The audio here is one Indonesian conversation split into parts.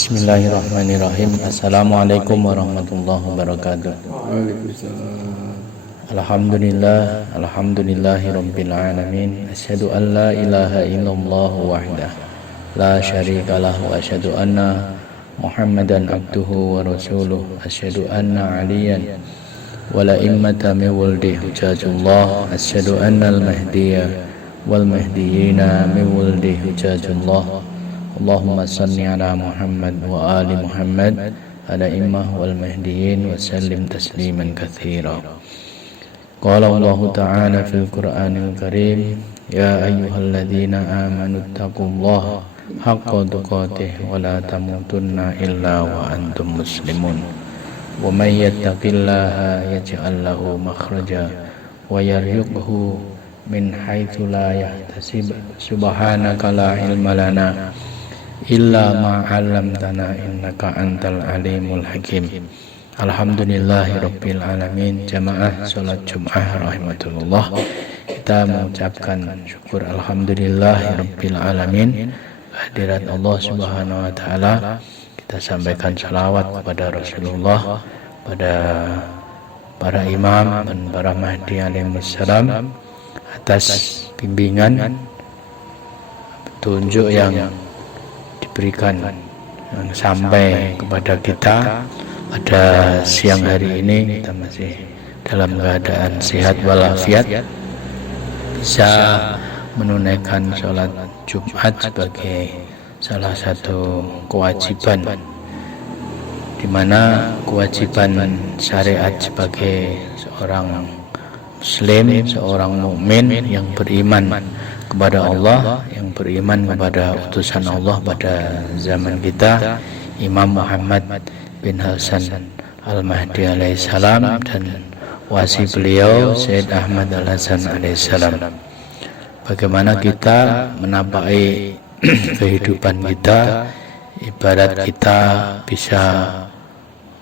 Bismillahirrahmanirrahim. Assalamualaikum warahmatullahi wabarakatuh. Waalaikumsalam. Alhamdulillahi rabbil alamin. Asyhadu an la ilaha illallah wahdah la syarikalah wa asyhadu anna Muhammadan abduhu wa rasuluh. Asyhadu anna aliyan wala immata min wuldi hujajullah. Asyhadu anna al-mahdiyya wal mahdiyina min wuldi hujajullah. Allahumma salli ala Muhammad wa ali Muhammad ala immah wal mahdiyin wa sallim tasliman katsira. Qala Allah ta'ala fil Qur'anil Karim, ya ayyuhalladzina amanu taqullaha haqqa tuqatih wa la tamutunna illa wa antum muslimun. Wa may yattaqillaha yaj'al lahu makhraja wa yarzuqhu min haitsu la yahtasib. Subhanaka la ilma lana illa ma'allamtana innaka antal alimul hakim. Alhamdulillahi rabbil alamin. Jamaah salat Jumat rahimatullah, kita mengucapkan syukur alhamdulillahi rabbil alamin hadirat Allah subhanahu wa ta'ala. Kita sampaikan salawat kepada Rasulullah, pada para imam dan para mahdi alaihissalam atas bimbingan petunjuk yang diberikan sampai kepada kita pada siang hari ini. Kita masih dalam keadaan sehat walafiat, bisa menunaikan sholat Jumat sebagai salah satu kewajiban, di mana kewajiban syariat sebagai seorang muslim, seorang mukmin yang beriman kepada Allah, yang beriman kepada utusan Allah pada zaman kita, Imam Muhammad bin Hasan Al-Mahdi alaihissalam dan wasi beliau Sayyid Ahmad Al-Hasan alaihissalam. Bagaimana kita menampai kehidupan kita, ibarat kita bisa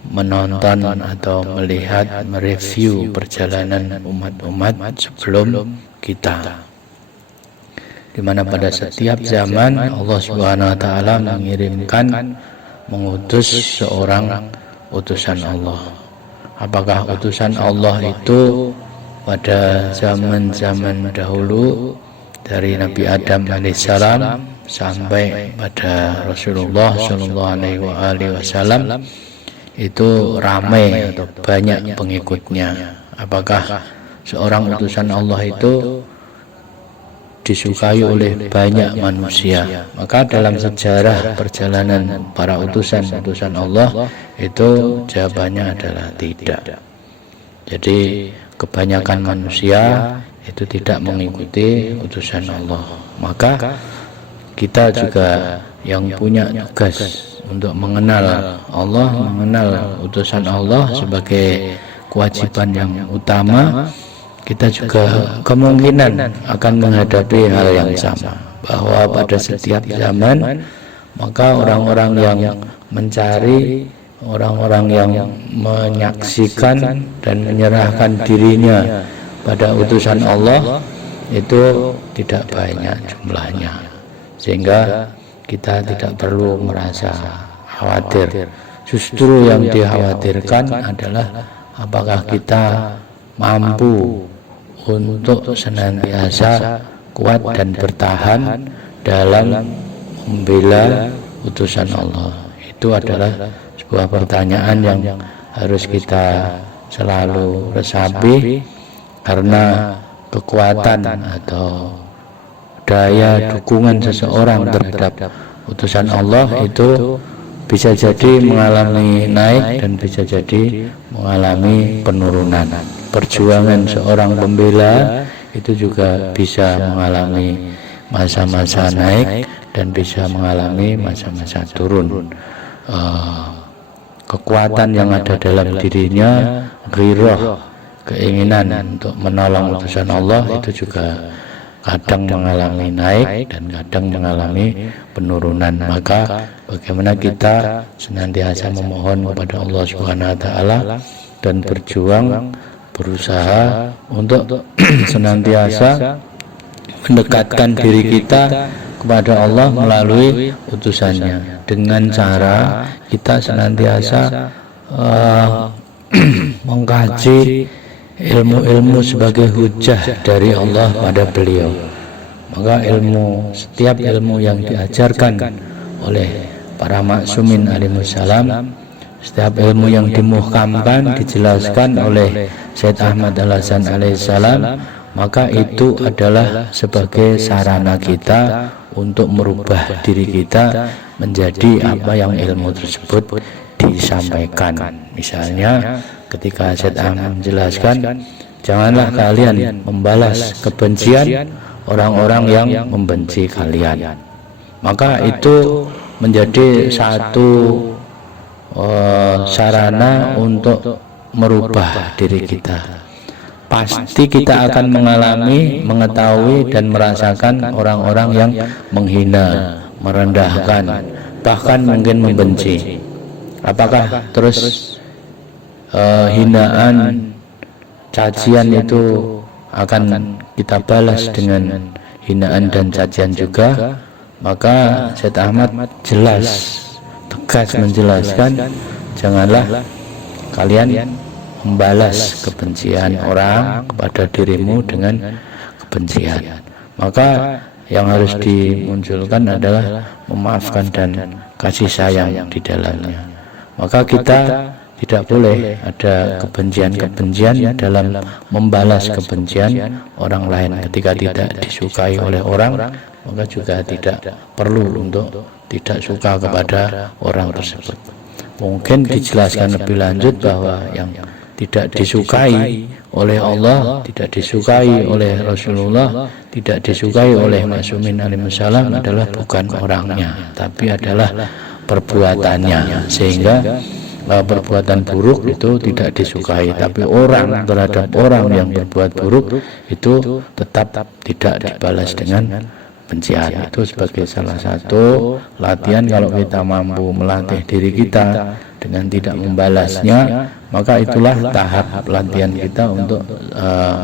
menonton atau melihat, mereview perjalanan umat-umat sebelum kita, di mana pada setiap zaman Allah Subhanahu wa taala mengirimkan, mengutus seorang utusan Allah. Apakah utusan Allah itu pada zaman-zaman dahulu dari Nabi Adam alaihissalam sampai pada Rasulullah sallallahu alaihi wasallam itu ramai atau banyak pengikutnya? Apakah seorang utusan Allah itu disukai oleh banyak manusia? Maka dalam sejarah perjalanan para utusan Allah itu jawabannya adalah tidak. Jadi kebanyakan manusia itu tidak mengikuti utusan Allah. Maka kita juga yang punya tugas untuk mengenal Allah, mengenal utusan Allah sebagai kewajiban yang utama. Kita juga kemungkinan akan menghadapi hal yang sama, bahwa pada setiap zaman maka orang-orang yang mencari, orang-orang yang menyaksikan dan menyerahkan dirinya pada utusan Allah itu tidak banyak jumlahnya, sehingga kita tidak perlu merasa khawatir. Justru yang dikhawatirkan adalah apakah kita mampu untuk senantiasa kuat dan bertahan dalam membela utusan Allah. Itu adalah sebuah pertanyaan yang harus kita selalu resapi, karena kekuatan atau daya dukungan seseorang terhadap utusan Allah itu bisa jadi mengalami naik dan bisa jadi mengalami penurunan. Perjuangan seorang pembela itu juga bisa mengalami masa-masa naik dan bisa mengalami masa-masa turun. Kekuatan yang ada dalam dirinya, ghirah, keinginan untuk menolong utusan Allah itu juga kadang mengalami naik dan kadang mengalami penurunan. Maka bagaimana kita senantiasa memohon kepada Allah Subhanahu wa taala dan berjuang, berusaha untuk senantiasa mendekatkan diri kita kepada Allah melalui utusannya, dengan cara kita senantiasa mengkaji ilmu-ilmu sebagai hujah dari Allah pada beliau. Maka setiap ilmu yang diajarkan oleh para maksumin alaihissalam, setiap ilmu yang dimuhkamkan, dijelaskan oleh Syed Ahmad Al-Hasan alaihissalam, maka itu adalah sebagai sarana kita untuk merubah diri kita menjadi apa yang ilmu tersebut disampaikan. Misalnya ketika Syed Ahmad menjelaskan, janganlah kalian membalas kebencian orang-orang yang membenci kalian, maka itu menjadi satu sarana untuk merubah diri kita. Pasti kita akan mengalami, mengetahui dan merasakan orang-orang yang menghina, merendahkan, bahkan mungkin membenci. Apakah terus hinaan, cacian itu akan kita balas dengan hinaan dan cacian juga? Maka Syed Ahmad jelas, tegas menjelaskan, janganlah kalian membalas kebencian orang kepada dirimu dengan kebencian. Maka yang harus dimunculkan adalah memaafkan dan kasih sayang di dalamnya. Maka kita tidak boleh ada kebencian-kebencian dalam membalas kebencian orang lain. Ketika tidak disukai oleh orang, maka juga tidak perlu untuk tidak suka kepada orang tersebut. Mungkin dijelaskan lebih lanjut bahwa yang tidak disukai oleh Allah, tidak disukai oleh Rasulullah, tidak disukai oleh Maksumin alaihissalam adalah bukan orangnya, tapi adalah perbuatannya. Sehingga perbuatan buruk itu tidak disukai, tapi orang terhadap orang yang berbuat buruk itu tetap tidak dibalas dengan kebencian. Itu sebagai salah satu latihan. Kalau kita mampu melatih diri kita dengan tidak membalasnya, maka itulah tahap latihan kita untuk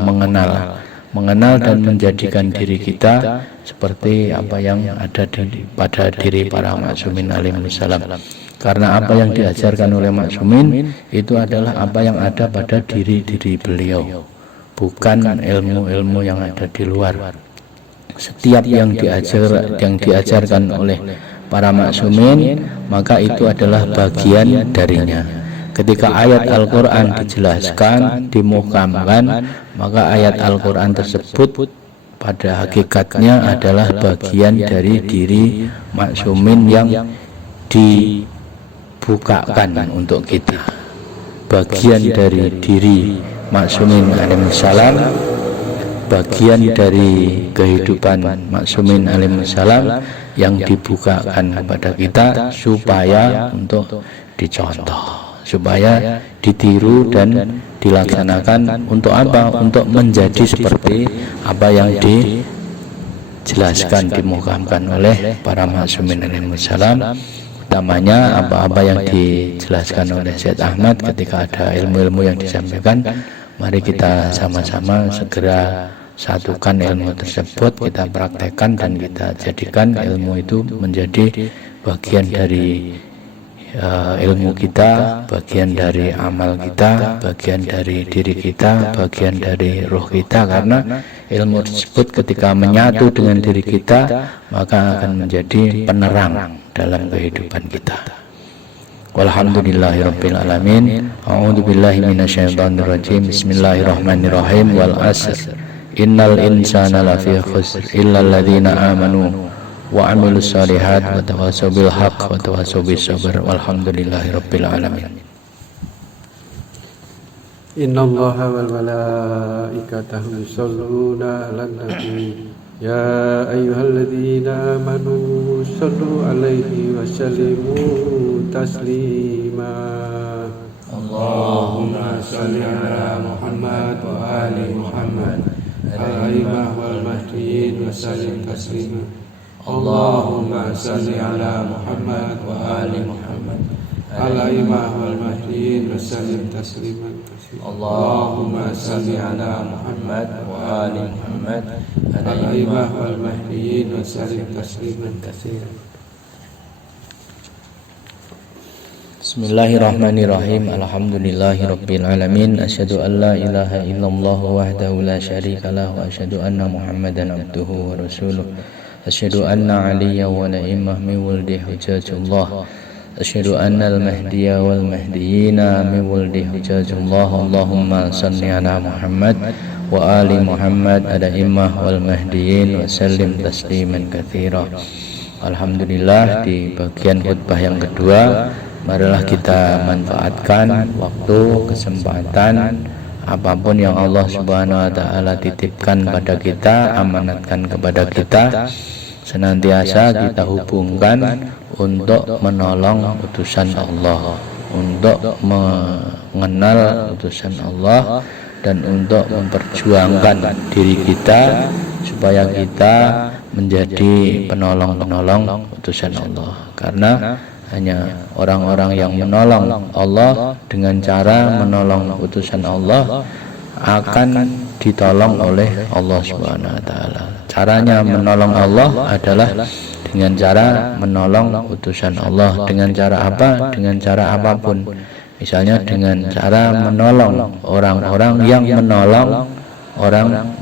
mengenal dan menjadikan diri kita seperti apa yang ada pada diri para maksumin alaihissalam. Karena apa yang diajarkan oleh maksumin itu adalah apa yang ada pada diri-diri beliau, bukan ilmu-ilmu yang ada di luar. Setiap yang diajarkan oleh para maksumin, maka itu adalah bagian darinya. Ketika ayat Al-Quran dijelaskan, dimuhkamkan, maka ayat Al-Quran tersebut pada hakikatnya adalah bagian dari diri maksumin yang dibukakan untuk kita. Bagian dari diri maksumin alaihissalam, bagian dari kehidupan maksumin alaihissalam yang dibukakan kepada kita supaya untuk dicontoh, supaya ditiru dan dilaksanakan. Untuk apa? Untuk menjadi seperti apa yang dijelaskan, dimuhkamkan oleh para maksumin alaihissalam. Utamanya apa-apa yang dijelaskan oleh Syed Ahmad ketika ada ilmu-ilmu yang disampaikan, mari kita sama-sama segera satukan ilmu tersebut, kita praktekkan dan kita jadikan ilmu itu menjadi bagian dari ilmu kita, bagian dari amal kita, bagian dari diri kita, bagian dari ruh kita. Karena ilmu tersebut ketika menyatu dengan diri kita, maka akan menjadi penerang dalam kehidupan kita. Walhamdulillahirabbil alamin. A'udzubillahi minasyaitonirrajim. Bismillahirrahmanirrahim. Wal 'asr. Innal insana lafi khusr illa alladzina amanu wa 'amilus shalihat wa tawassaw bil haqq wa tawassaw bis sabr. Walhamdulillahirabbil alamin. Innallaha wal malaikatahu yusholluna 'alan nabi. Ya ayyuhalladzina amanu shallu 'alaihi wa sallimu taslima. Allahumma shalli ala Muhammad wa ali Muhammad al-a'immah wal mahdiyin wa sallim taslima. Allahumma shalli ala Muhammad wa ali Muhammad الأئمة والمهديين وسلم تسليما كثيرا. اللهم صل على محمد وآل محمد الأئمة والمهديين وسلم تسليما كثيرا. Bismillahirrahmanirrahim. Alhamdulillahirabbil alamin. Asyhadu an la ilaha illallah wahdahu la syarikalah wa asyhadu anna Muhammadan abduhu wa rasuluh. Asyhadu anna aliyya wa la'immah min wuldi hujjatullah. Asyhadu anna al-mahdiyya wal mahdiyina min wuldi hujjatullah. Allahumma salli ala Muhammad wa ali Muhammad ada'immah wal mahdiyin wa sallim tasliman katsira. Alhamdulillah, di bagian khutbah yang kedua, marilah kita manfaatkan waktu, kesempatan, apapun yang Allah Subhanahu wa ta'ala titipkan pada kita, amanatkan kepada kita, senantiasa kita hubungkan untuk menolong utusan Allah, untuk mengenal utusan Allah, dan untuk memperjuangkan diri kita supaya kita menjadi penolong-penolong utusan Allah. Karena hanya orang-orang yang menolong Allah dengan cara menolong utusan Allah akan ditolong oleh Allah Subhanahu wa ta'ala. Caranya menolong Allah adalah dengan cara menolong utusan Allah. Dengan cara apa? Dengan cara apapun. Misalnya dengan cara menolong orang-orang yang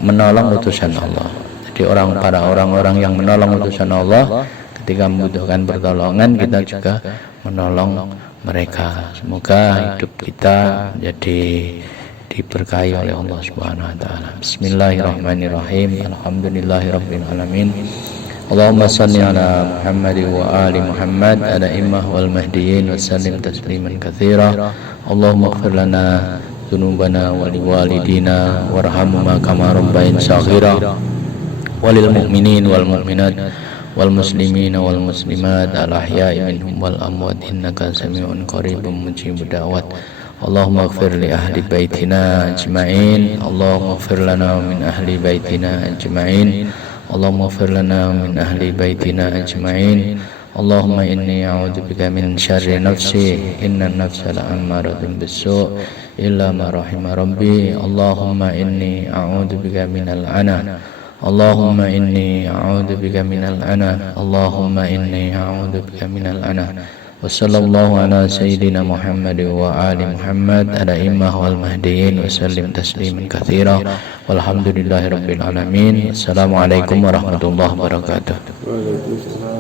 menolong utusan Allah. Jadi para orang-orang yang menolong utusan Allah, ketika membutuhkan pertolongan, kita juga menolong mereka. Semoga hidup kita jadi diberkahi oleh Allah Subhanahu wa ta'ala. Bismillahirrahmanirrahim. Alhamdulillahirabbil alamin. Allahumma shalli ala Muhammad wa ali Muhammad ada'immah wal mahdiyyin wa sallim tasliman katsira. Allahumma ighfir lana dzunubana wa liwalidina warhamhuma kama rabbayana shaghira. Walil mu'minin wal mu'minat wal muslimina wal muslimat al ahya'i minhum wal amwat innaka sami'un qaribun mujibud da'wat. Allahumma ighfir li ahli baitina ajma'in. Allahumma ighfir lana min ahli baitina ajma'in. Allahumma ighfir lana min ahli baitina ajma'in. Allahumma inni a'udzubika min syarri nafsi innan nafsa la'ammaratun bis-su' illa ma rahima rabbi. Allahumma inni a'udzubika minal 'ana. Allahumma inni a'udzubika minal 'ana. Allahumma inni a'udzubika minal 'ana. Wa sallallahu ala sayyidina Muhammad wa ali Muhammad ada'immah wal mahdiyyin wa sallim tasliman katsira. Walhamdulillahirabbil alamin. Assalamualaikum warahmatullahi wabarakatuh. Waalaikumsalam.